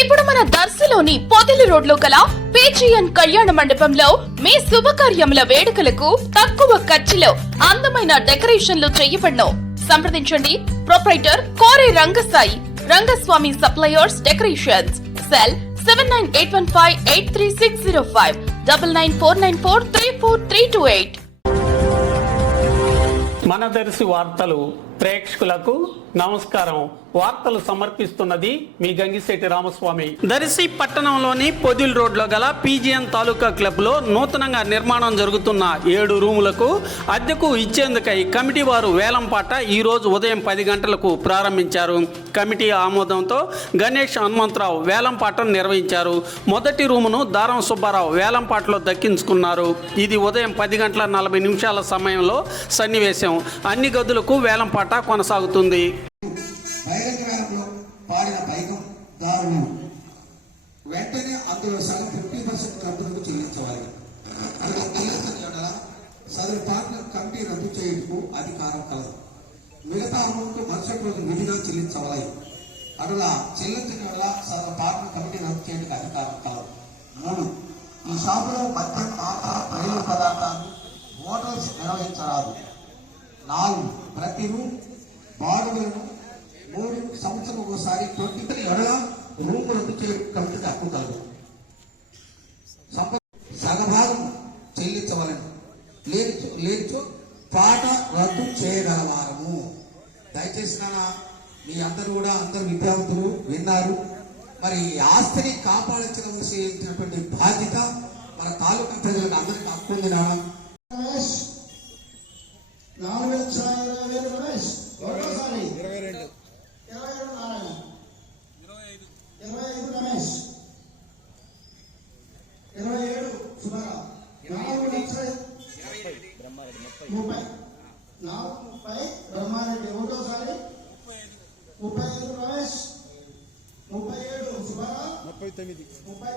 ఇప్పుడు మన దర్శిలోని పొదిలి రోడ్ లో గల పేజియన్ కళ్యాణ మండపంలో మీ శుభకార్యముల వేడుకలకు తక్కువ ఖర్చులో అందమైన డెకరేషన్లు చేయబడను. సంప్రదించండి ప్రొప్రైటర్ కోరే Rangasai Rangaswamy suppliers decorations. Cell 7815836005 9949434328. మన దర్శి వార్తలు ప్రేక్షకులకు నమస్కారం. వార్తలు సమర్పిస్తున్నది మీ గంగిశెట్టి రామస్వామి. దర్శి పట్టణంలోని పొదిల్ రోడ్లో గల పీజిఎన్ తాలూకా క్లబ్ లో నూతనంగా నిర్మాణం జరుగుతున్న 7 రూములకు అద్దెకు ఇచ్చేందుకై కమిటీ వారు వేలంపాట ఈ రోజు ఉదయం 10 గంటలకు ప్రారంభించారు. కమిటీ ఆమోదంతో గణేష్ హనుమంతరావు వేలంపాటను నిర్వహించారు. మొదటి రూమును దారం సుబ్బారావు వేలంపాటలో దక్కించుకున్నారు. ఇది ఉదయం 10 గంటల 40 నిమిషాల సమయంలో సన్నివేశం. అన్ని గదులకు వేలంపాట కొనసాగుతుంది. పాడిన పైకం దారులు వెంటనే అందులో సగం 50% కంపెనీకు చెల్లించవాలి. అందులో చెల్లించిన సదరు పార్ట్నర్ కమిటీ రద్దు చేయటకు అధికారం కలదు. మిగతా అమౌంట్ మరుసటి రోజు విధిగా చెల్లించవాలి. అలా చెల్లించిన వల్ల సదరు పార్ట్నర్ కమిటీ రద్దు చేయడానికి అధికారం కలదు. 3. ఈ షాపులో మద్యం ఆహార ప్రేమ పదార్థాలు హోటల్స్ నిర్వహించరాదు. 4. ప్రతి రూమ్ బాడుగులను 3 సంవత్సరం ఒకసారి 20 ఎడల రూమ్ రద్దు చేయడం కమిటీకి హక్కు కలదు. సగభాగం చెల్లించవలను లేచో పాట రద్దు చేయగలవారము. దయచేసి మీ అందరూ కూడా అందరు విద్యావంతులు విన్నారు. మరి ఆస్తిని కాపాడించినటువంటి బాధ్యత మన తాలూకా ప్రజలకు అందరికీ హక్కు ఉంది. బ్రహ్మారెడ్డి ఒకటోసారి 35 రమేష్ 37 సుబ్బారావు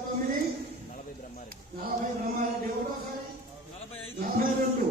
39 40 బ్రహ్మారెడ్డి ఒకటోసారి 42